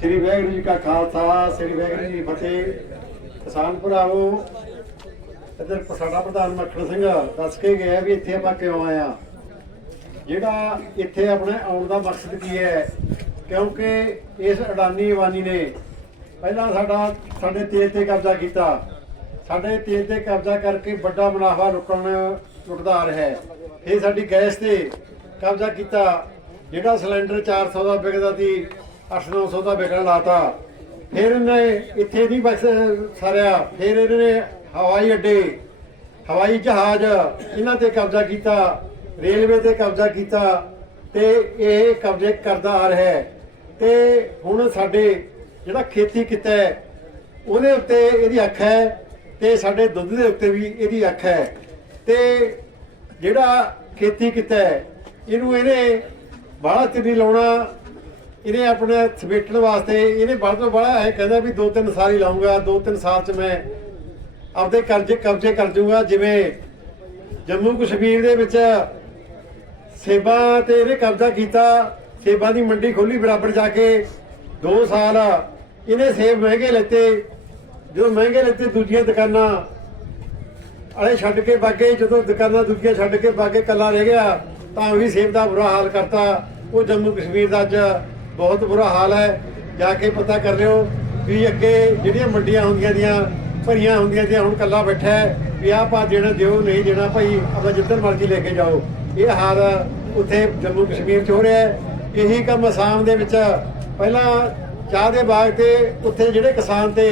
ਸ੍ਰੀ ਵਾਹਿਗੁਰੂ ਜੀ ਕਾ ਖਾਲਸਾ, ਸ੍ਰੀ ਵਾਹਿਗੁਰੂ ਜੀ ਫਤਿਹ। ਕਿਸਾਨ ਭਰਾਵੋ ਇੱਧਰ ਸਾਡਾ ਪ੍ਰਧਾਨ ਮੱਖਣ ਸਿੰਘ ਦੱਸ ਕੇ ਗਿਆ ਵੀ ਇੱਥੇ ਆਪਾਂ ਕਿਉਂ ਆਏ ਆ ਜਿਹੜਾ ਇੱਥੇ ਆਪਣੇ ਆਉਣ ਦਾ ਮਕਸਦ ਕੀ ਹੈ, ਕਿਉਂਕਿ ਇਸ ਅਡਾਨੀ ਅਵਾਨੀ ਨੇ ਪਹਿਲਾਂ ਸਾਡਾ, ਸਾਡੇ ਤੇਲ ਤੇ ਕਬਜ਼ਾ ਕੀਤਾ। ਸਾਡੇ ਤੇਲ ਤੇ ਕਬਜ਼ਾ ਕਰਕੇ ਵੱਡਾ ਮੁਨਾਫਾ ਲੁੱਟਣ, ਲੁੱਟਦਾ ਆ ਰਿਹਾ ਫਿਰ ਸਾਡੀ ਗੈਸ ਤੇ ਕਬਜ਼ਾ ਕੀਤਾ। ਜਿਹੜਾ ਸਿਲੰਡਰ 400 ਦਾ ਵਿਕਦਾ ਸੀ 8-900 ਦਾ ਵਿਕਣ ਲਾਤਾ। ਫਿਰ ਇਹਨੇ ਇੱਥੇ ਨਹੀਂ ਬਸ ਸਾਰਿਆ, ਫਿਰ ਇਹਨਾਂ ਨੇ ਹਵਾਈ ਅੱਡੇ, ਹਵਾਈ ਜਹਾਜ਼ ਇਹਨਾਂ ਤੇ ਕਬਜ਼ਾ ਕੀਤਾ, ਰੇਲਵੇ ਤੇ ਕਬਜ਼ਾ ਕੀਤਾ ਤੇ ਇਹ ਕਬਜ਼ੇ ਕਰਦਾ ਆ ਰਿਹਾ ਹੈ। ਤੇ ਹੁਣ ਸਾਡੇ ਜਿਹੜਾ ਖੇਤੀ ਕੀਤਾ ਹੈ, ਉਹਦੇ ਉੱਤੇ ਇਹਦੀ ਅੱਖ ਹੈ ਤੇ ਸਾਡੇ ਦੁੱਧ ਦੇ ਉੱਤੇ ਵੀ ਇਹਦੀ ਅੱਖ ਹੈ। ਤੇ ਜਿਹੜਾ ਖੇਤੀ ਕੀਤਾ ਹੈ, ਇਹਨੂੰ ਇਹਨੇ ਬਾਹਲਾ ਚਿਰ ਲਾਉਣਾ ਇਹਨੇ ਆਪਣੇ ਸਮੇਟਣ ਵਾਸਤੇ, ਇਹਨੇ ਬੜ ਤੋਂ ਬੜਾ ਇਹ ਕਹਿੰਦਾ ਵੀ ਦੋ ਤਿੰਨ ਸਾਲ ਹੀ ਲਾਉਂਗਾ ਦੋ ਤਿੰਨ ਸਾਲ ਚ ਮੈਂ ਆਪਦੇ ਕਰਜ਼ੇ ਕਬਜ਼ੇ ਕਰ ਜੂਗਾ, ਜਿਵੇਂ ਜੰਮੂ ਕਸ਼ਮੀਰ ਦੇ ਵਿੱਚ ਸੇਬਾਂ ਤੇ ਇਹਨੇ ਕਬਜ਼ਾ ਕੀਤਾ, ਸੇਬਾਂ ਦੀ ਮੰਡੀ ਖੋਲੀ ਬਰਾਬਰ ਜਾ ਕੇ 2 ਸਾਲ ਇਹਨੇ ਸੇਬ ਮਹਿੰਗੇ ਲੈਤੇ, ਜਦੋਂ ਮਹਿੰਗੇ ਲੈਤੇ ਦੂਜੀਆਂ ਦੁਕਾਨਾਂ ਅਲੇ ਛੱਡ ਕੇ ਬਾਗੇ ਜਦੋਂ ਦੁਕਾਨਾਂ ਦੂਜੀਆਂ ਛੱਡ ਕੇ ਬਾਗੇ ਕੱਲਾ ਰਹਿ ਗਿਆ, ਤਾਂ ਵੀ ਸੇਬ ਦਾ ਬੁਰਾ ਹਾਲ ਕਰਤਾ, ਉਹ ਜੰਮੂ ਕਸ਼ਮੀਰ ਦਾ ਅੱਜ ਬਹੁਤ ਬੁਰਾ ਹਾਲ ਹੈ। ਜਾ ਕੇ ਪਤਾ ਕਰ ਲਿਓ ਵੀ ਅੱਗੇ ਜਿਹੜੀਆਂ ਮੰਡੀਆਂ ਹੁੰਦੀਆਂ ਦੀਆਂ, ਭਰੀਆਂ ਹੁੰਦੀਆਂ ਦੀਆਂ, ਹੁਣ ਕੱਲਾ ਬੈਠਾ ਹੈ, ਵੀ ਆਹ ਪਾ ਦੇਣਾ, ਦਿਓ, ਨਹੀਂ ਦੇਣਾ, ਭਾਈ ਆਪਣਾ ਜਿੱਧਰ ਮਰਜ਼ੀ ਲੈ ਕੇ ਜਾਓ। ਇਹ ਹਾਲ ਉੱਥੇ ਜੰਮੂ ਕਸ਼ਮੀਰ 'ਚ ਹੋ ਰਿਹਾ ਹੈ। ਇਹੀ ਕੰਮ ਅਸਾਮ ਦੇ ਵਿੱਚ ਪਹਿਲਾਂ ਚਾਹ ਦੇ ਬਾਗ ਤੇ ਉੱਥੇ ਜਿਹੜੇ ਕਿਸਾਨ ਤੇ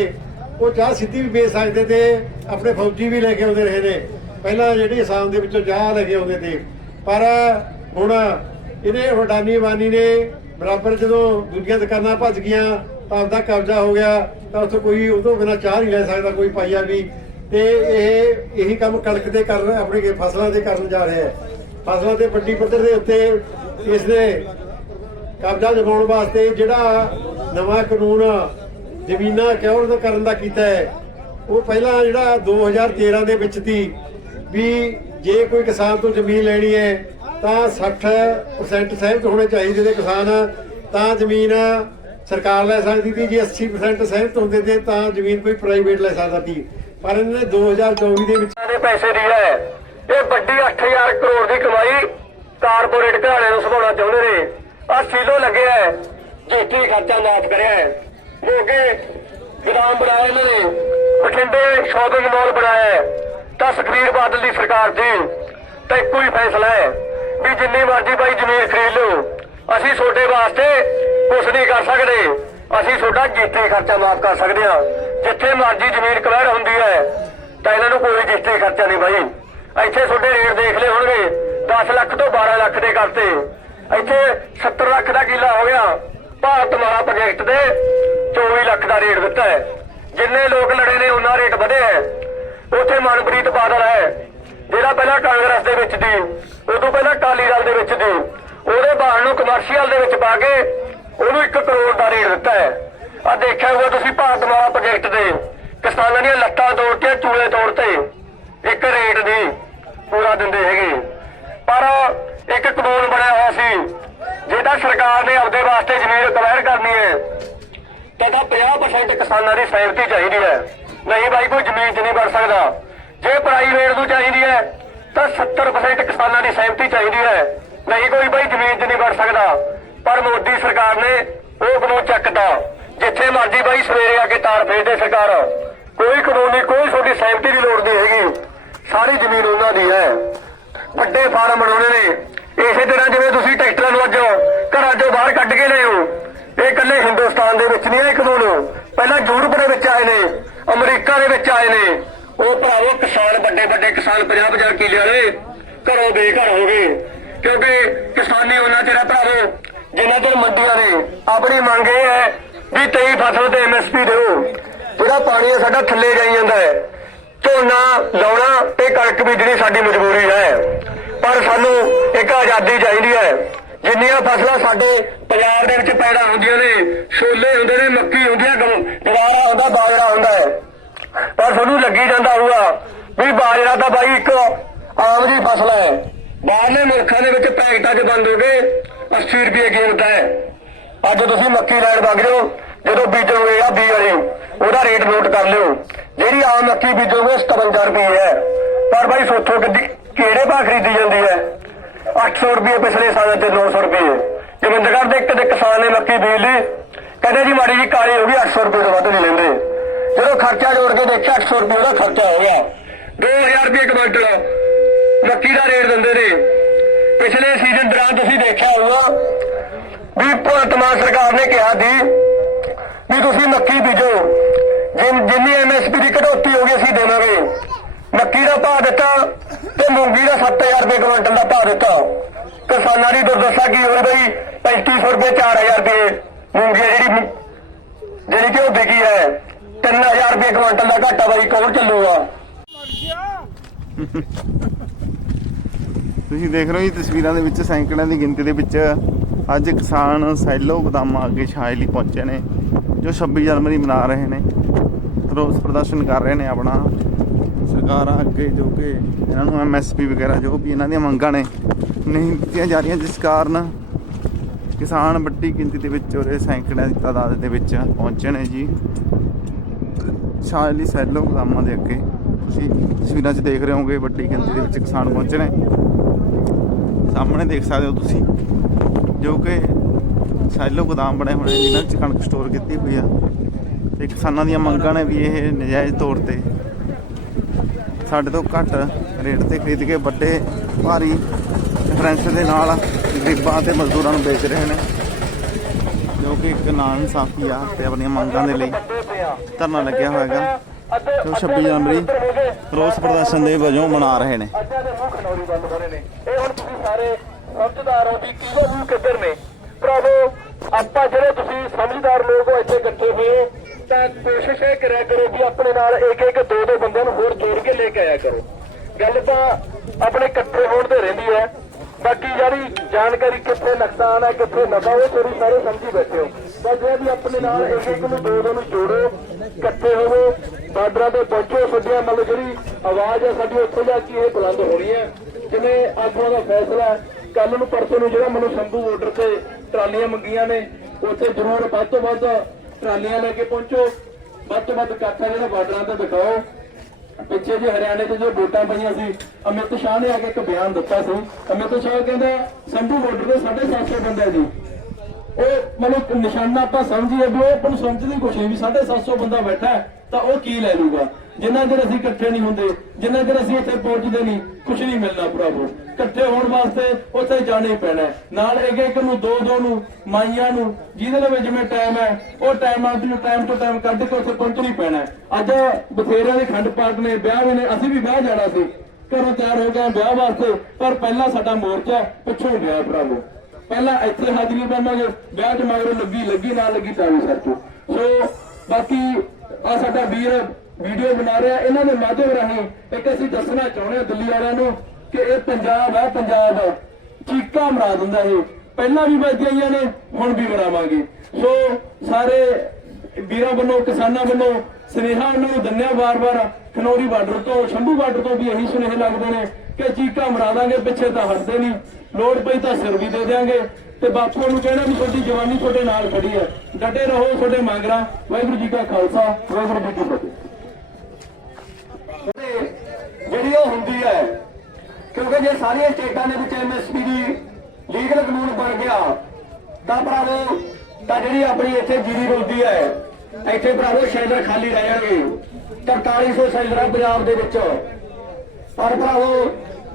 ਉਹ ਚਾਹ ਸਿੱਧੀ ਵੀ ਵੇਚ ਸਕਦੇ ਤੇ ਆਪਣੇ ਫੌਜੀ ਵੀ ਲੈ ਕੇ ਆਉਂਦੇ ਰਹੇ ਨੇ। ਪਹਿਲਾਂ ਜਿਹੜੀ ਅਸਾਮ ਦੇ ਵਿੱਚੋਂ ਚਾਹ ਲੈ ਕੇ ਆਉਂਦੇ ਤੇ। ਪਰ ਹੁਣ ਇਹਨੇ ਵਡਾਨੀ ਵਾਨੀ ਨੇ ਬਰਾਬਰ ਜਦੋਂ ਦੂਜੀਆਂ ਦੁਕਾਨਾਂ ਭੱਜ ਗਈਆਂ, ਤਾਂ ਆਪਦਾ ਕਬਜ਼ਾ ਹੋ ਗਿਆ, ਤਾਂ ਉੱਥੇ ਕੋਈ ਉਹ ਤੋਂ ਬਿਨਾ ਚਾਹ ਨਹੀਂ ਲੈ ਸਕਦਾ, ਕੋਈ ਪਾਈਆ ਵੀ। ਤੇ ਇਹ, ਇਹੀ ਕੰਮ ਕਣਕ ਦੇ ਕਰਨ ਆਪਣੇ ਫਸਲਾਂ ਦੇ ਕਰਨ ਜਾ ਰਿਹਾ ਹੈ। ਫਸਲਾਂ ਦੇ ਵੱਡੀ ਪੱਧਰ ਦੇ ਉੱਤੇ ਇਸ ਦੇ ਕਬਜ਼ਾ ਜਮਾਉਣ ਵਾਸਤੇ ਜਿਹੜਾ ਨਵਾਂ ਕਾਨੂੰਨ ਜ਼ਮੀਨਾਂ ਕਿਉਂ ਕਰਨ ਦਾ ਕੀਤਾ ਹੈ, ਉਹ ਪਹਿਲਾਂ ਜਿਹੜਾ 2013 ਦੇ ਵਿੱਚ ਸੀ ਵੀ ਜੇ ਕੋਈ ਕਿਸਾਨ ਤੋਂ ਜ਼ਮੀਨ ਲੈਣੀ ਹੈ ਤਾਂ 60% ਸਹਿਮਤ ਹੋਣੇ ਚਾਹੀਦੇ ਨੇ ਕਿਸਾਨ। ਤਾਂ ਜ਼ਮੀਨ ਸਰਕਾਰ ਲੈ ਸਕਦੀ ਸੀ ਜੇ 80% ਸਹਿਮਤ ਹੁੰਦੇ ਤੇ ਤਾਂ ਜ਼ਮੀਨ ਕੋਈ ਪ੍ਰਾਈਵੇਟ ਲੈ ਸਕਦਾ ਸੀ। ਪਰ ਇਹਨਾਂ ਨੇ 2024 ਦੇ ਵਿੱਚ ਦੇ ਪੈਸੇ ਦੀ ਹੈ ਇਹ ਵੱਡੀ 8000 ਕਰੋੜ ਦੀ ਕਮਾਈ ਕਾਰਪੋਰੇਟ ਘਰਾਣਿਆਂ ਨੂੰ ਸੁਭਾਉਣਾ ਚਾਹੁੰਦੇ ਨੇ। ਆ ਸੀਲੋ ਲੱਗਿਆ ਹੈ ਜੀਟੀ ਖਰਚਾ ਮਾਫ ਕਰਿਆ। ਹੈ ਮੋਗੇ ਗਦਾਮ ਬਣਾਇਆ ਇਹਨਾਂ ਨੇ, ਬਠਿੰਡੇ ਸ਼ਾਪਿੰਗ ਮਾਲ ਬਣਾਇਆ। ਹੈ ਤਾਂ ਸੁਖਬੀਰ ਬਾਦਲ ਦੀ ਸਰਕਾਰ ਦੀ, ਤਾਂ ਇੱਕੋ ਹੀ ਫੈਸਲਾ ਹੈ। ਵੀ ਜਿੰਨੀ ਮਰਜ਼ੀ ਬਾਈ ਜ਼ਮੀਨ ਖਰੀਦ ਲਓ। ਅਸੀਂ ਤੁਹਾਡੇ ਵਾਸਤੇ ਕੁਝ ਨਹੀਂ ਕਰ ਸਕਦੇ। ਅਸੀਂ ਤੁਹਾਡਾ ਜੀਟੀ ਖਰਚਾ ਮਾਫ ਕਰ ਸਕਦੇ ਹਾਂ। ਜਿੱਥੇ ਮਰਜ਼ੀ ਜ਼ਮੀਨ ਕਵੈਰ ਹੁੰਦੀ ਹੈ, ਤਾਂ ਇਹਨਾਂ ਨੂੰ ਕੋਈ ਜੀਟੀ ਖਰਚਾ ਨਹੀਂ ਬਾਈ। ਇੱਥੇ ਤੁਹਾਡੇ ਰੇਟ ਦੇਖ ਲਏ ਹੋਣਗੇ। 10 ਲੱਖ ਤੋਂ 12 ਲੱਖ ਦੇ ਕਰਤੇ ਇੱਥੇ 70 ਲੱਖ ਦਾ ਕਿੱਲਾ ਹੋ ਗਿਆ। ਭਾਰਤ ਮਾਲਾ ਪ੍ਰੋਜੈਕਟ ਦੇ 24 ਲੱਖ ਦਾ ਰੇਟ ਦਿੱਤਾ ਹੈ। ਜਿੰਨੇ ਲੋਕ ਲੜੇ ਨੇ, ਉਹਨਾਂ ਰੇਟ ਵਧਿਆ ਹੈ। ਉੱਥੇ ਮਨਪ੍ਰੀਤ ਬਾਦਲ ਹੈ, ਜਿਹੜਾ ਪਹਿਲਾਂ ਕਾਂਗਰਸ ਦੇ ਵਿੱਚ ਦੀ ਉਦੋਂ ਪਹਿਲਾਂ ਅਕਾਲੀ ਦਲ ਦੇ ਵਿੱਚ ਦੀ ਉਹਦੇ ਬਾਹਰ ਨੂੰ ਕਮਰਸ਼ੀਅਲ ਦੇ ਵਿੱਚ ਪਾ ਕੇ ਉਹਨੂੰ 1 ਕਰੋੜ ਦਾ ਰੇਟ ਦਿੱਤਾ ਹੈ। ਆ ਦੇਖਿਆ ਹੋਊਗਾ ਤੁਸੀਂ ਭਾਰਤ ਮਾਲਾ ਪ੍ਰੋਜੈਕਟ ਦੇ। ਕਿਸਾਨਾਂ ਦੀਆਂ ਲੱਤਾਂ ਤੋੜਤੀਆਂ ਚੂਲੇ ਤੋੜਤੇ ਇੱਕ ਰੇਟ ਦੀ ਪੂਰਾ ਦਿੰਦੇ ਹੈਗੇ। ਪਰ ਇੱਕ ਕਾਨੂੰਨ ਬਣਿਆ ਹੋਇਆ ਸੀ ਜੇ ਤਾਂ ਸਰਕਾਰ ਨੇ ਆਪਦੇ ਵਾਸਤੇ ਜ਼ਮੀਨ ਅਕਵਾਇਰ ਕਰਨੀ ਹੈ। ਤਾਂ ਤਾਂ 50% ਕਿਸਾਨਾਂ ਦੀ ਸਹਿਮਤੀ ਚਾਹੀਦੀ ਹੈ। ਨਹੀਂ ਬਾਈ, ਕੋਈ ਜ਼ਮੀਨ 'ਚ ਨਹੀਂ ਵੜ ਸਕਦਾ। ਜੇ ਪ੍ਰਾਈਵੇਟ ਨੂੰ ਚਾਹੀਦੀ ਹੈ ਤਾਂ 70% ਕਿਸਾਨਾਂ ਦੀ ਸਹਿਮਤੀ ਚਾਹੀਦੀ ਹੈ। ਨਹੀਂ ਕੋਈ ਭਾਈ ਜ਼ਮੀਨ 'ਚ ਨਹੀਂ ਵੜ ਸਕਦਾ। ਪਰ ਮੋਦੀ ਸਰਕਾਰ ਨੇ ਉਹ ਕਾਨੂੰਨ ਚੱਕਦਾ ਜਿੱਥੇ ਮਰਜ਼ੀ ਭਾਈ ਸਵੇਰੇ ਆ ਕੇ ਤਾਰ ਫੇਰਦੇ ਸਰਕਾਰ। ਕੋਈ ਕਾਨੂੰਨ ਨਹੀਂ, ਕੋਈ ਤੁਹਾਡੀ ਸਹਿਮਤੀ ਦੀ ਲੋੜ ਨਹੀਂ ਹੈਗੀ। ਸਾਰੀ ਜ਼ਮੀਨ ਉਹਨਾਂ ਦੀ ਹੈ। ਵੱਡੇ ਫਾਰਮ ਬਣਾਉਣੇ ਨੇ। ਇਸੇ ਤਰ੍ਹਾਂ ਜਿਵੇਂ ਤੁਸੀਂ ਟਰੈਕਟਰਾਂ ਨੂੰ ਅੱਜ ਘਰਾਂ ਚੋਂ ਬਾਹਰ ਕੱਢ ਕੇ ਲਿਆਓ ਇਹ ਇਕੱਲੇ ਹਿੰਦੁਸਤਾਨ ਦੇ ਵਿੱਚ ਨਹੀਂ ਆਏ ਕਾਨੂੰਨ। ਪਹਿਲਾਂ ਯੂਰਪ ਦੇ ਵਿੱਚ ਆਏ ਨੇ, ਅਮਰੀਕਾ ਦੇ ਵਿੱਚ ਆਏ ਨੇ। ਉਹ ਭਰਾਵੋ ਕਿਸਾਨ ਵੱਡੇ ਵੱਡੇ ਕਿਸਾਨ 50 50 ਕਿੱਲੇ ਵਾਲੇ ਘਰੋਂ ਬੇਘਰ ਹੋ ਗਏ। ਕਿਉਂਕਿ ਕਿਸਾਨੀ ਉਹਨਾਂ ਚਿਰ ਭਰਾਵੋ, ਜਿੰਨਾ ਚਿਰ ਮੰਡੀਆਂ ਨੇ। ਆਪਣੀ ਮੰਗ ਇਹ ਹੈ ਵੀ 23 ਫਸਲ ਤੇ ਐਮਐਸਪੀ ਦਿਓ। ਜਿਹੜਾ ਪਾਣੀ ਸਾਡਾ ਥੱਲੇ ਜਾਈ ਜਾਂਦਾ ਹੈ। ਝੋਨਾ ਲਾਉਣਾ ਤੇ ਕਣਕ ਬੀਜਣੀ ਸਾਡੀ ਮਜਬੂਰੀ ਹੈ। ਪਰ ਸਾਨੂੰ ਇੱਕ ਆਜ਼ਾਦੀ ਚਾਹੀਦੀ ਹੈ। ਜਿੰਨੀਆਂ ਫਸਲਾਂ ਸਾਡੇ ਪੰਜਾਬ ਦੇ ਵਿੱਚ ਪੈਦਾ ਹੁੰਦੀਆਂ ਨੇ, ਛੋਲੇ ਹੁੰਦੇ ਨੇ, ਮੱਕੀ ਹੁੰਦੀ ਹੈ ਗਮ- ਹੁੰਦਾ, ਬਾਜਰਾ ਹੁੰਦਾ ਹੈ। ਪਰ ਤੁਹਾਨੂੰ ਲੱਗੀ ਜਾਂਦਾ ਹੋਊਗਾ ਵੀ ਬਾਜਰਾ ਤਾਂ ਬਾਈ ਇੱਕ ਆਮ ਜੀ ਫਸਲ ਹੈ। ਬਾਹਰਲੇ ਮੁਲਕਾਂ ਦੇ ਵਿੱਚ ਪੈਕਟਾਂ 'ਚ ਬੰਦ ਹੋ ਗਏ 80 ਰੁਪਏ ਕੀਮਤ ਹੈ। ਅੱਜ ਤੁਸੀਂ ਮੱਕੀ ਲੈਣ ਵਗ ਜਾਓ, ਜਦੋਂ ਬੀਜੋਗੇ ਆ ਬੀ ਵਾਲੀ, ਉਹਦਾ ਰੇਟ ਨੋਟ ਕਰ ਲਿਓ। ਜਿਹੜੀ ਆਮ ਮੱਕੀ ਬੀਜੋਗੇ 57 ਰੁਪਏ ਹੈ। ਪਰ ਬਾਈ ਸੋਥੋਂ ਕਿੱਡੀ ਕਿਹੜੇ ਭਾਅ ਖਰੀਦੀ ਜਾਂਦੀ ਹੈ? 800 ਰੁਪਏ ਪਿਛਲੇ ਸਾਲ ਤੇ 900 ਰੁਪਏ। ਗੋਬਿੰਦਗੜ੍ਹ ਦੇ ਇੱਕ ਦੇ ਕਿਸਾਨ ਨੇ ਮੱਕੀ ਬੀਜ ਲਈ। ਕਹਿੰਦੇ ਜੀ ਮਾੜੀ ਜੀ ਕਾਲੀ ਹੋ ਗਈ 800 ਰੁਪਏ ਤੋਂ ਵੱਧ ਨਹੀਂ ਲੈਂਦੇ। ਜਦੋਂ ਖਰਚਾ ਜੋੜ ਕੇ ਦੇਖਿਆ 800 ਰੁਪਏ ਦਾ ਖਰਚਾ ਹੋ ਗਿਆ। 2000 ਰੁਪਏ ਕਮਾਂਟਲ ਮੱਕੀ ਦਾ ਰੇਟ ਦਿੰਦੇ ਨੇ। ਪਿਛਲੇ ਸੀਜ਼ਨ ਦੌਰਾਨ ਤੁਸੀਂ ਦੇਖਿਆ ਹੋਊਗਾ ਵੀ ਭਗਵੰਤ ਮਾਨ ਸਰਕਾਰ ਨੇ ਕਿਹਾ ਸੀ ਵੀ ਤੁਸੀਂ ਮੱਕੀ ਬੀਜੋ। ਜਿੰਨ, ਜਿੰਨੀ ਐਮਐਸਪੀ ਦੀ ਕਟੌਤੀ ਹੋ ਗਈ ਅਸੀਂ ਦੇਵਾਂਗੇ। ਮੱਕੀ ਦਾ ਭਾਅ ਦਿੱਤਾ ਤੇ ਮੂੰਗੀ ਦਾ 7000 ਰੁਪਏ ਕੁਇੰਟਲ ਦਾ ਭਾਅ ਦਿੱਤਾ। ਕਿਸਾਨਾਂ ਦੀ ਦੁਰਦਸ਼ਾ ਕੀ ਹੋਈ ਬਈ? 3500 ਰੁਪਏ 4000 ਰੁਪਏ। ਮੂੰਗੀ ਜਿਹੜੀ ਜਿਹੜੀ ਕਿ ਉਹ ਵਿਕੀ ਹੈ। 3000 ਰੁਪਏ ਕੁਇੰਟਲ ਦਾ ਘਾਟਾ ਬਾਈ, ਕੌਣ ਚੱਲੂਗਾ? ਤੁਸੀਂ ਦੇਖ ਰਹੇ ਹੋ ਜੀ ਤਸਵੀਰਾਂ ਦੇ ਵਿੱਚ ਸੈਂਕੜਿਆਂ ਦੀ ਗਿਣਤੀ ਦੇ ਵਿੱਚ ਅੱਜ ਕਿਸਾਨ ਸੈਲੋ ਗੋਦਾਮਾਂ ਅੱਗੇ ਛਾਏ ਲਈ ਪਹੁੰਚੇ ਨੇ, ਜੋ 26 ਜਨਵਰੀ ਮਨਾ ਰਹੇ ਨੇ। ਰੋਸ ਪ੍ਰਦਰਸ਼ਨ ਕਰ ਰਹੇ ਨੇ ਆਪਣਾ। ਸਰਕਾਰਾਂ ਅੱਗੇ ਜੋ ਕਿ ਇਹਨਾਂ ਨੂੰ ਐਮਐਸਪੀ ਵਗੈਰਾ ਜੋ ਵੀ ਇਹਨਾਂ ਦੀਆਂ ਮੰਗਾਂ ਨੇ, ਨਹੀਂ ਦਿੱਤੀਆਂ ਜਾ ਰਹੀਆਂ, ਜਿਸ ਕਾਰਨ ਕਿਸਾਨ ਵੱਡੀ ਗਿਣਤੀ ਦੇ ਵਿੱਚ ਉਹਦੇ ਸੈਂਕੜਿਆਂ ਦੀ ਤਾਦਾਦ ਦੇ ਵਿੱਚ ਪਹੁੰਚੇ ਨੇ ਜੀ। ਛਾਏ ਲਈ ਸੈਲੋ ਗੋਦਾਮਾਂ ਦੇ ਅੱਗੇ। ਤੁਸੀਂ ਤਸਵੀਰਾਂ 'ਚ ਦੇਖ ਰਹੇ ਹੋਗੇ ਵੱਡੀ ਗਿਣਤੀ ਦੇ ਵਿੱਚ ਕਿਸਾਨ ਪਹੁੰਚੇ ਨੇ। ਸਾਹਮਣੇ ਦੇਖ ਸਕਦੇ ਹੋ ਤੁਸੀਂ, ਜੋ ਕਿ ਸੈਲੋ ਗੋਦਾਮ ਬਣੇ ਹੋਏ ਨੇ, ਜਿਨ੍ਹਾਂ 'ਚ ਕਣਕ ਸਟੋਰ ਕੀਤੀ ਹੋਈ ਆ। ਤੇ ਕਿਸਾਨਾਂ ਦੀਆਂ ਮੰਗਾਂ ਨੇ ਵੀ ਇਹ ਨਜਾਇਜ਼ ਤੌਰ ਤੇ। ਸਾਡੇ ਤੋਂ ਘੱਟ ਰੇਟ ਤੇ ਖਰੀਦ ਕੇ ਵੱਡੇ ਭਾਰੀ ਡਿਫਰੈਂਸ ਦੇ ਨਾਲ ਗਰੀਬਾਂ ਤੇ ਮਜ਼ਦੂਰਾਂ ਨੂੰ ਵੇਚ ਰਹੇ ਨੇ। ਜੋ ਕਿ ਇੱਕ ਨਾਂ ਇਨਸਾਫੀ ਆ ਤੇ ਆਪਣੀਆਂ ਮੰਗਾਂ ਦੇ ਲਈ ਧਰਨਾ ਲੱਗਿਆ ਹੋਇਆ ਹੈਗਾ। ਜੋ 26 ਜਨਵਰੀ ਰੋਸ ਪ੍ਰਦਰਸ਼ਨ ਦੇ ਵਜੋਂ ਮਨਾ ਰਹੇ ਨੇ। ਅੱਜਾ ਦੇ ਮੂੰਹ ਖਨੌਰੀ ਬੰਦ ਹੋ ਰਹੇ ਨੇ। ਇਹ ਹੁਣ ਤੁਸੀਂ ਸਾਰੇ ਸਮਝਦਾਰ ਹੋ ਵੀ ਕਿਹਦੇ ਮੂੰਹ ਕਿੱਧਰ ਨੇ। ਭਰਾਵੋ ਆਪਾਂ ਜਿਹੜੇ ਤੁਸੀਂ ਸਮਝਦਾਰ ਲੋਕ ਹੋ ਇੱਥੇ ਇਕੱਠੇ ਹੋਏ ਤਾਂ ਕੋਸ਼ਿਸ਼ ਇਹ ਕਰਿਆ ਕਰੋ ਕਿ ਆਪਣੇ ਨਾਲ ਇੱਕ ਇੱਕ ਦੋ ਦੋ ਬੰਦਿਆਂ ਨੂੰ ਹੋਰ ਜੋੜ ਕੇ ਲੈ ਕੇ ਆਇਆ ਕਰੋ। ਗੱਲ ਤਾਂ ਆਪਣੇ ਇਕੱਠੇ ਹੋਣ ਤੇ ਰਹਿੰਦੀ ਹੈ। ਬਾਕੀ ਜਿਹੜੀ ਜਾਣਕਾਰੀ ਕਿੱਥੇ ਨੁਕਸਾਨ ਹੈ ਕਿੱਥੇ ਨਫਾ ਉਹ ਤੁਸੀਂ ਸਾਰੇ ਸਮਝੀ ਬੈਠੇ ਹੋ। ਜੇ ਵੀ ਆਪਣੇ ਨਾਲ ਇੱਕ ਇੱਕ ਨੂੰ ਦੋ ਦੋ ਨੂੰ ਜੋੜੋ ਇਕੱਠੇ ਹੋਵੋ ਬਾਰਡਰਾਂ ਤੇ ਪਹੁੰਚੋ ਸੱਜਿਆ ਮਤਲਬ ਜਿਹੜੀ ਆਵਾਜ਼ ਹੈ ਸਾਡੀ ਉੱਥੇ ਜਾ ਕੇ ਇਹ ਬੁਲੰਦ ਹੋਣੀ ਹੈ। ਜਿਵੇਂ ਆਗੂਆਂ ਦਾ ਫੈਸਲਾ ਕੱਲ ਨੂੰ ਪਰਸੋਂ ਨੂੰ ਜਿਹੜਾ ਮੈਨੂੰ ਸ਼ੰਭੂ ਬਾਰਡਰ ਤੇ ਟਰਾਲੀਆਂ ਮੰਗੀਆਂ ਨੇ ਉੱਥੇ ਜ਼ਰੂਰ ਵੱਧ ਤੋਂ ਵੱਧ ਟਰਾਲੀਆਂ ਲੈ ਕੇ ਪਹੁੰਚੋ। ਵੱਧ ਤੋਂ ਵੱਧ ਇਕੱਠਾ ਜਿਹੜਾ ਬਾਰਡਰਾਂ ਤੇ ਦਿਖਾਓ। ਪਿੱਛੇ ਜੇ ਹਰਿਆਣੇ 'ਚ ਜੋ ਵੋਟਾਂ ਪਈਆਂ ਸੀ ਅਮਿਤ ਸ਼ਾਹ ਨੇ ਆ ਕੇ ਇੱਕ ਬਿਆਨ ਦਿੱਤਾ ਸੀ। ਅਮਿਤ ਸ਼ਾਹ ਕਹਿੰਦਾ ਸੰਧੂ ਬਾਰਡਰ ਤੇ 750 ਬੰਦੇ ਜੀ। ਉਹ ਮਤਲਬ ਨਿਸ਼ਾਨਾ ਆਪਾਂ ਸਮਝੀਏ ਵੀ ਉਹ ਆਪਾਂ ਨੂੰ ਸਮਝਦੀ ਕੁਛ ਨਹੀਂ ਵੀ 750 ਬੰਦਾ ਬੈਠਾ ਹੈ, ਤਾਂ ਉਹ ਕੀ ਲੈ ਲੂਗਾ? ਜਿੰਨਾ ਚਿਰ ਅਸੀਂ ਇਕੱਠੇ ਨਹੀਂ ਹੁੰਦੇ ਜਿੰਨਾ ਚਿਰ ਅਸੀਂ ਇੱਥੇ ਪਹੁੰਚਦੇ ਨਹੀਂ ਕੁਛ ਨਹੀਂ ਮਿਲਣਾ ਭਰਾਵੋ। ਇਕੱਠੇ ਹੋਣ ਵਾਸਤੇ ਉੱਥੇ ਜਾਣਾ ਪੈਣਾ ਨਾਲ ਇੱਕ ਇੱਕ ਨੂੰ ਦੋ ਦੋ ਨੂੰ ਮਾਈਆਂ ਨੂੰ ਜਿਹਦੇ ਨਾਲ ਜਿਵੇਂ ਟਾਈਮ ਹੈ ਉਹ ਟਾਈਮ ਆ ਨੂੰ ਟਾਈਮ ਤੋਂ ਟਾਈਮ ਕੱਢ ਕੇ ਉੱਥੇ ਪਹੁੰਚਣਾ ਪੈਣਾ ਅੱਜ ਬਥੇਰਿਆਂ ਦੇ ਖੰਡ ਪਾਠ ਨੇ ਵਿਆਹ ਵੀ ਨੇ ਅਸੀਂ ਵੀ ਵਿਆਹ ਜਾਣਾ ਸੀ। ਘਰੋਂ ਤਿਆਰ ਹੋ ਗਏ ਵਿਆਹ ਵਾਸਤੇ ਪਰ ਪਹਿਲਾਂ ਸਾਡਾ ਮੋਰਚਾ ਪਿੱਛੋਂ ਗਿਆ ਭਰਾਵੋ। ਪਹਿਲਾਂ ਇੱਥੇ ਹਾਜ਼ਰੀ ਪਾਵਾਂਗੇ ਵਿਆਹ ਚ ਮਗਰੋਂ ਲੱਗੀ ਲੱਗੀ, ਨਾ ਲੱਗੀ ਤਾਂ ਵੀ ਸਰ ਸੋ ਬਾਕੀ ਆ ਸਾਡਾ ਵੀਰ ਵੀਡੀਓ ਬਣਾ ਰਿਹਾ। ਇਹਨਾਂ ਦੇ ਮਾਧਿਅਮ ਰਾਹੀਂ ਇੱਕ ਅਸੀਂ ਦੱਸਣਾ ਚਾਹੁੰਦੇ ਹਾਂ ਦਿੱਲੀ ਵਾਲਿਆਂ ਨੂੰ ਕਿ ਇਹ ਪੰਜਾਬ ਹੈ ਪੰਜਾਬ ਹੈ ਚੀਕਾ ਮਰਾ ਦਿੰਦਾ ਇਹ। ਪਹਿਲਾਂ ਵੀ ਵੱਜਦੀਆਂ ਨੇ, ਹੁਣ ਵੀ ਮਰਾਵਾਂਗੇ। ਸੋ ਸਾਰੇ ਵੀਰਾਂ ਵੱਲੋਂ, ਕਿਸਾਨਾਂ ਵੱਲੋਂ ਸੁਨੇਹਾ ਉਹਨਾਂ ਨੂੰ ਦੰਨਿਆ ਵਾਰ-ਵਾਰ ਖਨੌਰੀ ਬਾਰਡਰ ਤੋਂ, ਸ਼ੰਭੂ ਬਾਰਡਰ ਤੋਂ ਵੀ ਇਹੀ ਸੁਨੇਹੇ ਲੱਗਦੇ ਨੇ ਕਿ ਚੀਕਾਂ ਮਰਾ ਦਾਂਗੇ, ਪਿੱਛੇ ਤਾਂ ਹਟਦੇ ਨਹੀਂ। ਲੋੜ ਪਈ ਤਾਂ ਸਿਰ ਵੀ ਦੇ ਦਿਆਂਗੇ। ਤੇ ਬਾਪੂ ਨੂੰ ਕਹਿਣਾ ਵੀ ਤੁਹਾਡੀ ਜਵਾਨੀ ਤੁਹਾਡੇ ਨਾਲ ਖੜੀ ਹੈ। ਡਟੇ ਰਹੋ ਤੁਹਾਡੇ ਮੰਗਰਾ। ਵਾਹਿਗੁਰੂ ਜੀ ਕਾ ਖਾਲਸਾ, ਵਾਹਿਗੁਰੂ ਜੀ ਕੀ ਫਤਿਹ। ਜਿਹੜੀ ਉਹ ਹੁੰਦੀ ਹੈ, ਕਿਉਂਕਿ ਜੇ ਸਾਰੀਆਂ ਸਟੇਟਾਂ ਦੇ ਵਿੱਚ ਐਮਐਸਪੀ ਦੀ ਲੀਗਲ ਕਾਨੂੰਨ ਬਣ ਗਿਆ, ਤਾਂ ਭਰਾਵੋ, ਤਾਂ ਜਿਹੜੀ ਆਪਣੀ ਇੱਥੇ ਜੀਰੀ ਰੁਲਦੀ ਹੈ ਇੱਥੇ ਭਰਾਵੋ ਸ਼ੈਲਰ ਖਾਲੀ ਰਹਿ ਜਾਣਗੇ। 4300 ਸ਼ੈਲਰ ਆ ਪੰਜਾਬ ਦੇ ਵਿੱਚ। ਪਰ ਭਰਾਵੋ,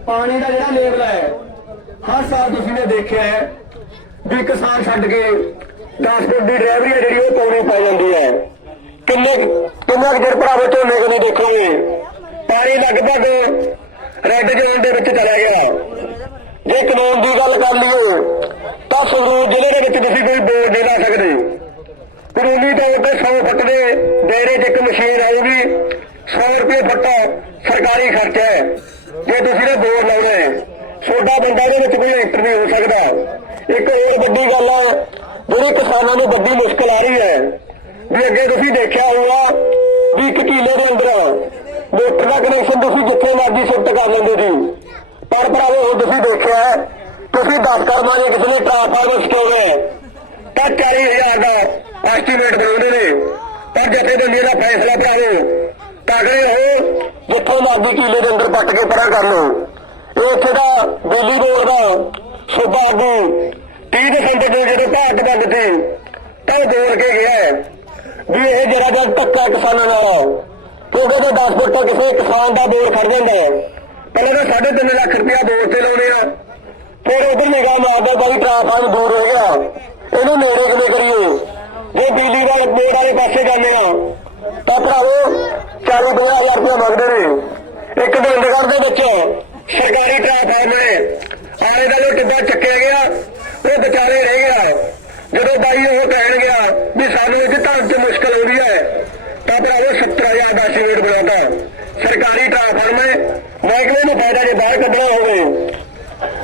ਪਾਣੀ ਦਾ ਜਿਹੜਾ ਲੈਵਲ ਹੈ, ਹਰ ਸਾਲ ਤੁਸੀਂ ਨੇ ਦੇਖਿਆ ਹੈ ਵੀ ਕਿਸਾਨ ਛੱਡ ਕੇ 10 ਫੁੱਟ ਦੀ ਡਰਾਈਵਰੀ ਹੈ ਜਿਹੜੀ, ਉਹ ਪਾਉਣੀ ਪੈ ਜਾਂਦੀ ਹੈ। ਕਿੰਨੇ ਕਿੰਨਾ ਕੁ ਚਿਰ ਭਰਾਵੋ ਝੋਨੇ ਕੋ ਨਹੀਂ ਦੇਖੋਗੇ? ਪਾਣੀ ਲਗਭਗ ਰੈੱਡ ਜ਼ੋਨ ਦੇ ਵਿੱਚ ਚਲਾ ਗਿਆ। ਜੇ ਕਾਨੂੰਨ ਦੀ ਗੱਲ ਕਰ ਲਈਏ, ਤਾਂ ਸੰਗਰੂਰ ਜ਼ਿਲ੍ਹੇ ਦੇ ਵਿੱਚ ਤੁਸੀਂ ਕੋਈ ਬੋਰਡ ਨਹੀਂ ਲਾ ਸਕਦੇ। ਕਾਨੂੰਨੀ ਤੌਰ ਤੇ 100 ਫੁੱਟ ਦੇ ਦਾਇਰੇ 'ਚ ਇੱਕ ਮਸ਼ੀਨ ਆਊਗੀ 100 ਰੁਪਏ ਫੁੱਟ ਸਰਕਾਰੀ ਖਰਚਾ ਹੈ। ਜੇ ਤੁਸੀਂ ਨੇ ਬੋਰਡ ਲਾਉਣਾ ਹੈ ਛੋਟਾ ਬੰਦਾ ਦੇ ਵਿੱਚ ਕੋਈ ਐਂਟਰ ਹੋ ਸਕਦਾ। ਇੱਕ ਹੋਰ ਵੱਡੀ ਗੱਲ ਹੈ, ਜਿਹੜੀ ਕਿਸਾਨਾਂ ਨੂੰ ਵੱਡੀ ਮੁਸ਼ਕਲ ਆ ਰਹੀ ਹੈ, ਵੀ ਅੱਗੇ ਤੁਸੀਂ ਦੇਖਿਆ ਹੋਊਗਾ ਵੀ ਇੱਕ ਕਿਲੋ ਦੇ ਅੰਦਰ ਮੋਟਰ ਦਾ ਕਨੈਕਸ਼ਨ ਤੁਸੀਂ ਜਿੱਥੇ ਮਰਜ਼ੀ ਸ਼ਿਫਟ ਕਰ ਲੈਂਦੇ ਸੀ ਪਰ ਭਰਾਵੋ, ਹੁਣ ਤੁਸੀਂ ਦੇਖਿਆ ਤੁਸੀਂ 10 ਕਰਮਾਂ ਨੇ ਕਿਸੇ ਨੇ ਟ੍ਰਾਂਸਫਾਰਮਰ ਸਟੋਵੇ ਤਾਂ 40000 ਦਾ ਐਸਟੀਮੇਟ ਬਣਾਉਂਦੇ ਨੇ। ਪਰ ਜਥੇਬੰਦੀਆਂ ਦਾ ਫੈਸਲਾ ਭਰਾਵੋ ਤਗੜੇ ਹੋ ਜਿੱਥੋਂ ਮਰਜ਼ੀ ਕੀਲੇ ਦੇ ਅੰਦਰ ਪੱਟ ਕੇ ਪਰਾਂ ਕਰ ਲਓ। ਇਹ ਉੱਥੇ ਦਾ ਬਿਜਲੀ ਬੋਰਡ ਦਾ ਸੂਬਾ ਆਗੂ 30 ਦਸੰਬਰ ਨੂੰ ਜਦੋਂ ਭਾਰਤ ਬੰਦ ਸੀ ਤਾਂ ਉਹ ਕੇ ਗਿਆ ਵੀ ਇਹ ਜਿਹੜਾ ਜਿਹਾ ਧੱਕਾ ਕਿਸਾਨਾਂ ਨਾਲ ਕਿਉਂਕਿ ਜੇ 10 ਫੁੱਟ ਤੋਂ ਕਿਸੇ ਕਿਸਾਨ ਦਾ ਬੋਰ ਖੜ ਜਾਂਦਾ ਹੈ। ਪਹਿਲਾਂ ਤਾਂ 3.5 ਲੱਖ ਰੁਪਇਆ ਬੋਰ ਤੇ ਲਾਉਣੇ ਆ, ਫਿਰ ਉਧਰ ਨਿਗਾਹ ਮਾਰਦਾ ਬਾਈ ਟ੍ਰਾਂਸਫਾਰਮ ਦੂਰ ਹੋ ਗਿਆ। ਇਹਨੂੰ ਨੇੜੇ ਕਿਵੇਂ ਕਰੀਏ। ਜੇ ਬਿਜਲੀ ਦਾ ਬੋਰਡ ਵਾਲੇ ਪਾਸੇ ਜਾਂਦੇ ਆ, ਤਾਂ ਭਰਾਵੋ 40 ਹਜ਼ਾਰ ਮੰਗਦੇ ਨੇ। ਇੱਕ ਗੋਬਿੰਦਗੜ੍ਹ ਦੇ ਵਿੱਚ ਸਰਕਾਰੀ ਟ੍ਰਾਂਸਫਾਰਮ ਨੇ। ਆਲੇ ਦਾ ਟਿੱਬਾ ਚੱਕਿਆ ਗਿਆ, ਉਹ ਵਿਚਾਲੇ ਰਹਿ ਗਿਆ। ਜਦੋਂ ਬਾਈ ਉਹ ਕਹਿਣ ਗਿਆ ਵੀ ਸਾਨੂੰ ਇਹ ਧੰਨ ਚ ਮੁਸ਼ਕਲ ਆਉਂਦੀ ਹੈ, ਤਾਂ ਭਰਾਵੋ 70000 ਦਾ ਸੀਮੇਂਟ ਬਣਾਉਂਦਾ ਸਰਕਾਰੀ ਟ੍ਰਾਂਸਫਾਰਮ ਹੈ ਮਹਿਕਮੇ ਨੂੰ ਫਾਇਦਾ ਜੇ ਬਾਹਰ ਕੱਢਣਾ ਹੋਵੇ।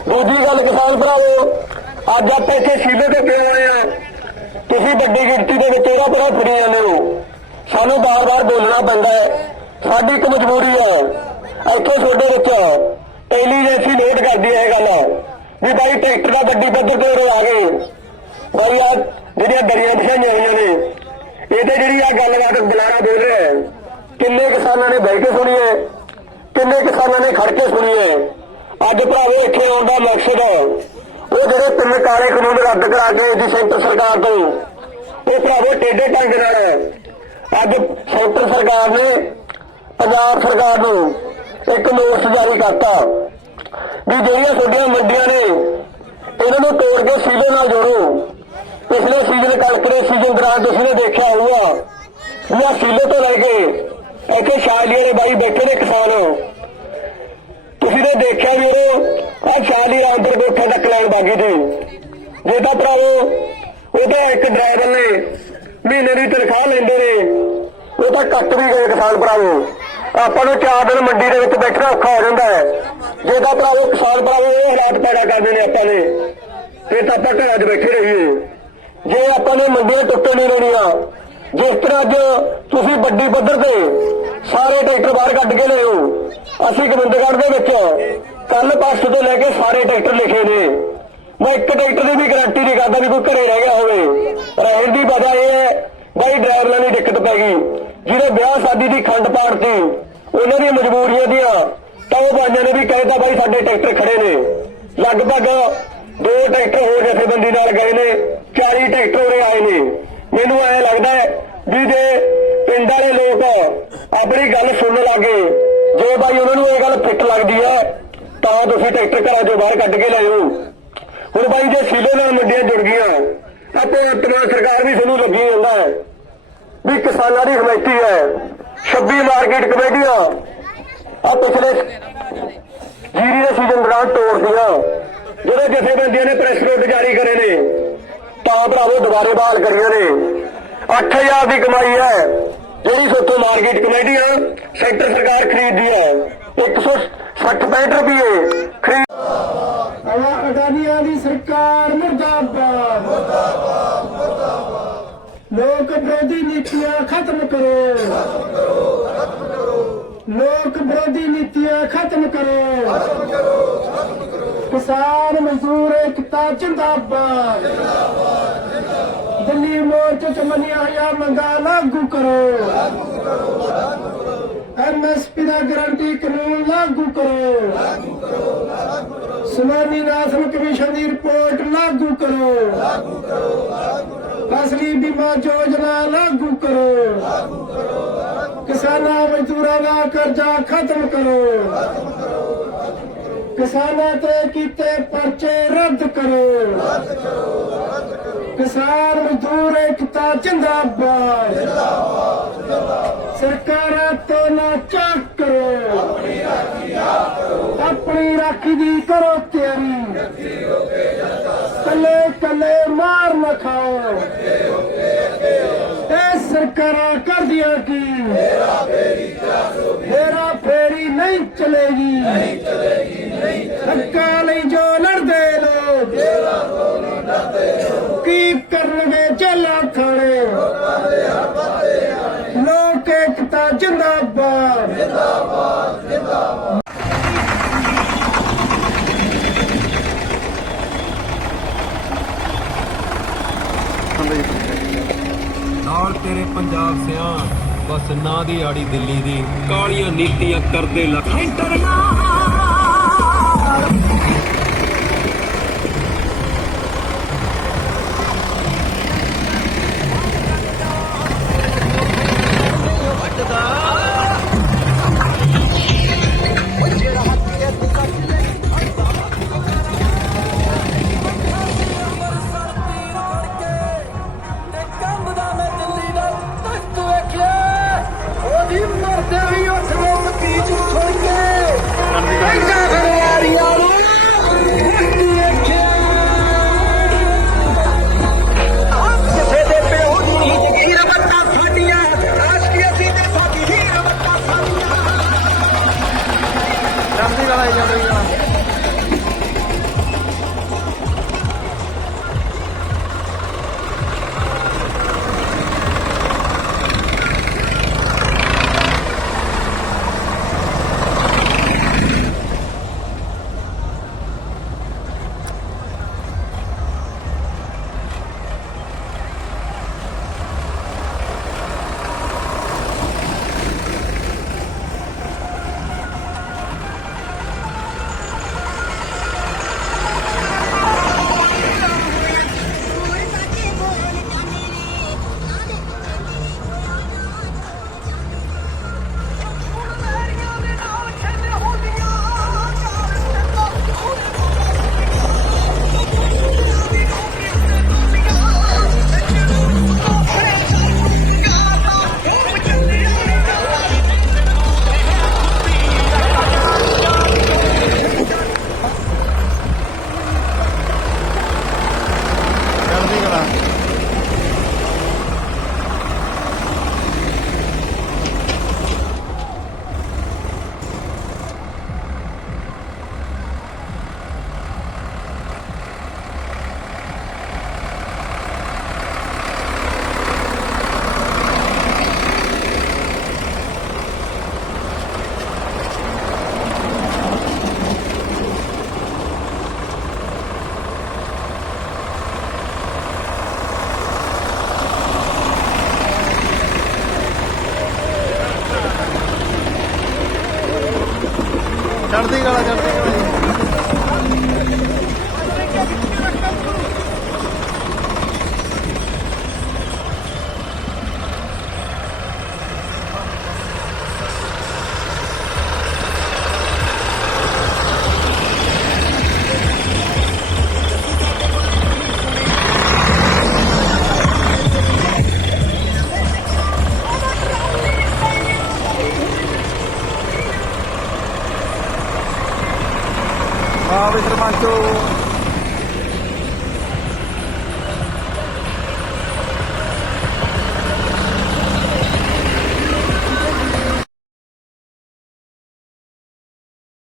ਦੂਜੀ ਗੱਲ ਕਿਸਾਨ ਭਰਾਵੋ ਅੱਜ ਆਪਾਂ ਇੱਥੇ ਸੀਲੇ ਤੇ ਕਿਉਂ ਆਏ ਆ? ਤੁਸੀਂ ਵੱਡੀ ਗਿਣਤੀ ਦੇ ਵਿੱਚ ਇਹਦਾ ਪਰਾਂ ਫਿਰੀ ਜਾਂਦੇ ਹੋ? ਸਾਨੂੰ ਬਾਰ-ਬਾਰ ਬੋਲਣਾ ਪੈਂਦਾ ਹੈ। ਸਾਡੀ ਇੱਕ ਮਜਬੂਰੀ ਹੈ। ਇੱਥੇ ਤੁਹਾਡੇ ਵਿੱਚ ਇੰਟੈਲੀਜੈਂਸੀ ਨੋਟ ਕਰਦੀ ਹੈ ਇਹ ਗੱਲ। ਵੀ ਬਾਈ ਟਰੈਕਟਰ ਦਾ ਗੱਡੀ ਪੱਧਰ ਤੇ ਉਰੇ ਆ ਗਏ। ਬਾਈ ਆ ਜਿਹੜੀਆਂ ਦਰੀਆਂ ਵਿਛਾਈਆਂ ਹੋਈਆਂ ਨੇ ਇਹ ਤੇ ਜਿਹੜੀ ਆ ਗੱਲਬਾਤ ਬੁਲਾਰਾ ਬੋਲ ਰਿਹਾ ਹੈ, ਕਿੰਨੇ ਕਿਸਾਨਾਂ ਨੇ ਬਹਿ ਕੇ ਸੁਣੀ ਹੈ? ਕਿੰਨੇ ਕਿਸਾਨਾਂ ਨੇ ਖੜ ਕੇ ਸੁਣੀ ਹੈ? ਅੱਜ ਭਰਾਵੇ ਇੱਥੇ ਆਉਣ ਦਾ ਮਕਸਦ ਉਹ ਜਿਹੜੇ ਤਿੰਨ ਕਾਲੇ ਕਾਨੂੰਨ ਰੱਦ ਕਰਾ ਕੇ ਦੀ ਸੈਂਟਰ ਸਰਕਾਰ ਤੋਂ, ਉਹ ਭਰਾਵੇ ਟੇਡੇ ਢੰਗ ਨਾਲ। ਅੱਜ ਸੈਂਟਰ ਸਰਕਾਰ ਨੇ ਪੰਜਾਬ ਸਰਕਾਰ ਨੂੰ ਇੱਕ ਨੋਟਿਸ ਜਾਰੀ ਕਰਤਾ ਵੀ ਜਿਹੜੀਆਂ ਤੁਹਾਡੀਆਂ ਮੰਡੀਆਂ ਨੇ, ਇਹਨਾਂ ਨੂੰ ਤੋੜ ਕੇ ਸੀਜ਼ਨ ਨਾਲ ਜੋੜੋ। ਪਿਛਲੇ ਸੀਜ਼ਨ ਕਣਕ ਦੇ ਸੀਜ਼ਨ ਦੌਰਾਨ ਤੁਸੀਂ ਨੇ ਦੇਖਿਆ ਹੋਊਗਾ ਵੀ ਸੀਲੇ ਤੋਂ ਲੈ ਕੇ ਇੱਥੇ ਸ਼ਾਲੀਆਂ ਦੇ ਬਾਈ ਬੈਠੇ ਨੇ ਕਿਸਾਨ। ਤੁਸੀਂ ਨੇ ਦੇਖਿਆ ਵੀ ਆ ਸ਼ਾਲੀ ਅੰਦਰ ਬੈਠਾ ਤੱਕ ਲਾਈਨ ਬਾਗੀ ਦੀ ਜੇ ਤਾਂ ਭਰਾਵੋ ਉਹਦਾ ਇੱਕ ਡਰਾਈਵਰ ਨੇ, ਮਹੀਨੇ ਦੀ ਤਨਖਾਹ ਲੈਂਦੇ ਨੇ। ਉਹ ਤਾਂ ਕੱਟ ਵੀ ਗਏ ਕਿਸਾਨ ਭਰਾਵੋ। ਆਪਾਂ ਨੂੰ ਚਾਰ ਦਿਨ ਮੰਡੀ ਦੇ ਵਿੱਚ ਬੈਠਣਾ ਔਖਾ ਹੋ ਜਾਂਦਾ ਹੈ। ਜੇ ਤਾਂ ਭਰਾਵੋ, ਕਿਸਾਨ ਭਰਾਵੋ, ਇਹ ਹਾਲਾਤ ਪੈਦਾ ਕਰਦੇ ਨੇ ਆਪਾਂ ਨੇ। ਫਿਰ ਤਾਂ ਆਪਾਂ ਘਰਾਂ 'ਚ ਬੈਠੇ ਰਹੀਏ। ਜੇ ਆਪਾਂ ਨੇ ਮੰਡੀਆਂ ਟੁੱਟਣ ਨਹੀਂ ਦੇਣੀਆਂ ਜਿਸ ਤਰ੍ਹਾਂ ਅੱਜ ਤੁਸੀਂ ਵੱਡੀ ਪੱਧਰ ਤੇ ਸਾਰੇ ਟਰੈਕਟਰ ਬਾਹਰ ਕੱਢ ਕੇ ਲਿਆਓ ਅਸੀਂ ਗੋਬਿੰਦਗੜ੍ਹ ਦੇ ਵਿੱਚ ਕੱਲ ਪਾਸਟ ਤੋਂ ਲੈ ਕੇ ਸਾਰੇ ਟਰੈਕਟਰ ਲਿਖੇ ਨੇ। ਮੈਂ ਇੱਕ ਟਰੈਕਟਰ ਦੀ ਵੀ ਗਾਰੰਟੀ ਨਹੀਂ ਕਰਦਾ ਵੀ ਕੋਈ ਘਰੇ ਰਹਿ ਗਿਆ ਹੋਵੇ। ਰਹਿਣ ਦੀ ਵਜ੍ਹਾ ਇਹ ਹੈ, ਬਾਈ ਡਰਾਈਵਰਾਂ ਦੀ ਦਿੱਕਤ ਪੈ ਗਈ। ਜਿਹੜੇ ਵਿਆਹ ਸ਼ਾਦੀ ਦੀ ਖੰਡ ਪਾੜਤੀ ਉਹਨਾਂ ਦੀਆਂ ਮਜਬੂਰੀਆਂ ਦੀਆਂ, ਤਾਂ ਉਹ ਬਾਈਆਂ ਨੇ ਵੀ ਕਹਿਤਾ ਬਾਈ ਸਾਡੇ ਟਰੈਕਟਰ ਖੜੇ ਨੇ। ਲਗਭਗ ਦੋ ਟਰੈਕਟਰ ਹੋਰ ਜਥੇਬੰਦੀ ਨਾਲ ਗਏ ਨੇ 40 ਟਰੈਕਟਰ ਉਰੇ ਆਏ ਨੇ। ਮੈਨੂੰ ਐ ਲੱਗਦਾ ਹੈ ਵੀ ਜੇ ਪਿੰਡ ਵਾਲੇ ਲੋਕ ਆਪਣੀ ਗੱਲ ਸੁਣਨ ਲੱਗੇ, ਜੇ ਬਾਈ ਉਹਨਾਂ ਨੂੰ ਇਹ ਗੱਲ ਫਿੱਟ ਲੱਗਦੀ ਹੈ, ਤਾਂ ਤੁਸੀਂ ਟਰੈਕਟਰ ਘਰਾਂ ਚੋਂ ਬਾਹਰ ਕੱਢ ਕੇ ਲਿਆਓ ਹੁਣ ਬਾਈ ਜੇ ਸੀਲੇ ਨਾਲ ਮੰਡੀਆਂ ਜੁੜ ਗਈਆਂ, ਆਪੇ ਵਰਤਮਾਨ ਸਰਕਾਰ ਵੀ ਤੁਹਾਨੂੰ ਲੱਗੀ ਜਾਂਦਾ ਹੈ ਵੀ ਕਿਸਾਨਾਂ ਦੀ ਹਮਾਇਤੀ ਹੈ। 26 ਮਾਰਕੀਟ ਕਮੇਟੀਆਂ ਆ ਪਿਛਲੇ ਜੀਰੀ ਦੇ ਸੀਜ਼ਨ ਦੌਰਾਨ ਤੋੜਦੀਆਂ, ਜਿਹੜੇ ਜਥੇਬੰਦੀਆਂ ਨੇ ਪ੍ਰੈਸ ਨੋਟ ਜਾਰੀ ਕਰੇ ਨੇ। ਤਾਂ ਭਰਾਵੋ ਦੁਬਾਰੇ ਬਹਾਲ ਕਰੀਆਂ ਨੇ। 8000 ਦੀ ਕਮਾਈ ਹੈ। ਜਿਹੜੀ ਸੋਤੋਂ ਮਾਰਕੀਟ ਕਮੇਟੀਆਂ ਸੈਂਟਰ ਸਰਕਾਰ ਖਰੀਦਦੀ ਹੈ। 160 ਰੁਪਏ ਖਰੀਦ ਆਵਾ ਅਡਾਨੀਆਂ ਦੀ ਸਰਕਾਰ ਮੁਰਦਾਬਾਦ। ਮੁਰਦਾਬਾਦ ਮੁਰਦਾਬਾਦ ਲੋਕ ਵਿਰੋਧੀ ਨੀਤੀਆਂ ਖਤਮ ਕਰੋ। ਖਤਮ ਕਰੋ ਖਤਮ ਕਰੋ ਲੋਕ ਵਿਰੋਧੀ ਨੀਤੀਆਂ ਖਤਮ ਕਰੋ ਖਤਮ ਕਰੋ ਖਤਮ ਕਰੋ। ਕਿਸਾਨ ਮਜ਼ਦੂਰ ਏਕਤਾ ਜਿੰਦਾਬਾਦ ਜਿੰਦਾਬਾਦ। ਜਿੰਦਾਬਾਦ ਦਿੱਲੀ ਮੋਰਚੇ ਚ ਮੰਨੀਆਂ ਹੋਈਆਂ ਮੰਗਾਂ ਲਾਗੂ ਕਰੋ। ਲਾਗੂ ਕਰੋ ਲਾਗੂ ਕਰੋ ਐਮਐਸਪੀ ਦਾ ਗਾਰੰਟੀ ਕਾਨੂੰਨ ਲਾਗੂ ਕਰੋ। ਸੁਨਾਮੀ ਨਾਸਮ ਕਮਿਸ਼ਨ ਦੀ ਰਿਪੋਰਟ ਲਾਗੂ ਕਰੋ। ਲਾਗੂ ਕਰੋ ਲਾਗੂ ਕਰੋ ਫਸਲੀ ਬੀਮਾ ਯੋਜਨਾ ਲਾਗੂ ਕਰੋ। ਲਾਗੂ ਕਰੋ ਕਿਸਾਨਾਂ ਮਜ਼ਦੂਰਾਂ ਦਾ ਕਰਜ਼ਾ ਖਤਮ ਕਰੋ ਖਤਮ ਕਰੋ। ਕਿਸਾਨਾਂ ਤੇ ਕੀਤੇ ਪਰਚੇ ਰੱਦ ਕਰੋ। ਰੱਦ ਕਰੋ ਰੱਦ ਕਰੋ ਕਿਸਾਨ ਮਜ਼ਦੂਰ ਏਕਤਾ ਜਿੰਦਾਬਾਦ। ਜਿੰਦਾਬਾਦ ਜਿੰਦਾਬਾਦ ਸਰਕਾਰਾਂ ਤੋਂ ਨਾ ਚੱਕ ਕਰੋ। ਆਪਣੀ ਰਾਖੀ ਦੀ ਕਰੋ ਤਿਆਰੀ। ਕੱਲੇ ਕੱਲੇ ਮਾਰ ਨਾ ਖਾਓ। ਇਹ ਸਰਕਾਰਾਂ ਕਰਦੀਆਂ ਕੀ ਮੇਰਾ ਫੇਰੀ ਨਹੀਂ ਚਲੇਗੀ ਨਹੀਂ ਚਲੇਗੀ ਨਹੀਂ ਹੱਕਾਂ ਲਈ ਜੋ ਲੜਦੇ ਲੋਕ ਕੀ ਕਰਨਗੇ ਜੇਲਾਂ ਖਾਣੇ ਲੋਕ ਏਕਤਾ ਜਿੰਦਾਬਾਦ ਨਾਲ ਤੇਰੇ ਪੰਜਾਬ ਸਿਆ। ਬਸ ਨਾ ਦੀ ਆੜੀ ਦਿੱਲੀ ਦੀ। ਕਾਲੀਆਂ ਨੀਤੀਆਂ ਕਰਦੇ ਲੱਖ। ਚੜ੍ਹਦੀ